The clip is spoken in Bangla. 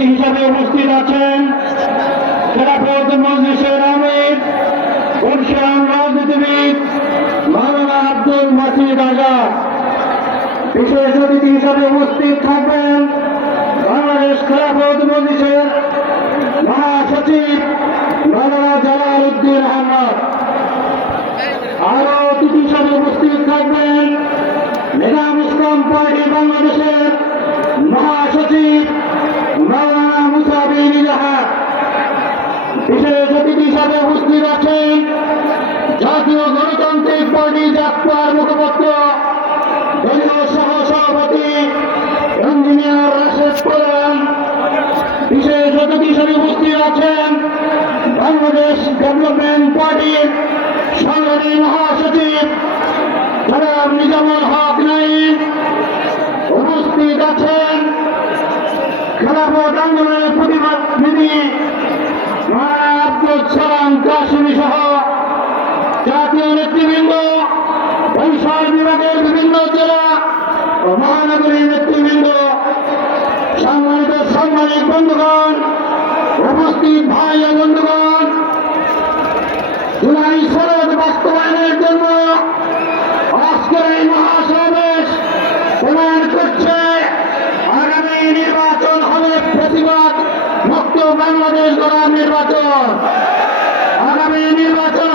অতিথি হিসাবে উপস্থিত আছেন খেলাফত আমির বর্ষিয়ান রাজনীতিবিদ মাওলানা আব্দুল মাসিদ আজাদ। বিশেষ অতিথি হিসাবে উপস্থিত থাকবেন বাংলাদেশ খেলাফত মজলিসের মহাসচিব মাওলানা জালাল উদ্দিন আহমদ। আরও অতিথি হিসাবে উপস্থিত থাকবেন নিজাম ইসলাম পার্টি বাংলাদেশের মহাসচিব মাওলানা মুসাবির ইলাহা বিশেষ অতিথি হিসাবে উপস্থিত আছেন জাতীয় গণতান্ত্রিক পার্টি যাত্রার মুখপাত্র, দলীয় সহ সভাপতি ইঞ্জিনিয়ার রাশেদ প্রধান। বিশেষ অতিথি হিসাবে উপস্থিত আছেন বাংলাদেশ ডেভেলপমেন্ট পার্টির সংগ্রামী মহাসচিব জনাব নিজামুল হক নাইম উপস্থিত আছেন খেলাফত আন্দোলনের প্রতিবাদ নিধি সহ জাতীয় নেতৃবৃন্দ, বরিশাল বিভাগের বিভিন্ন জেলা ও মহানগরীর নেতৃবৃন্দ, সম্মানিত সাংবাদিক বন্ধুগণ, উপস্থিত ভাই ও বন্ধুগণ, জুলাই সনদ বাস্তবায়নের জন্য আজকের এই মহাসমাবেশ প্রমাণ করছে, আগামী নির্বাচন হবে প্রতিবাদ মুক্ত বাংলাদেশ গড়ার নির্বাচন। আগামী নির্বাচন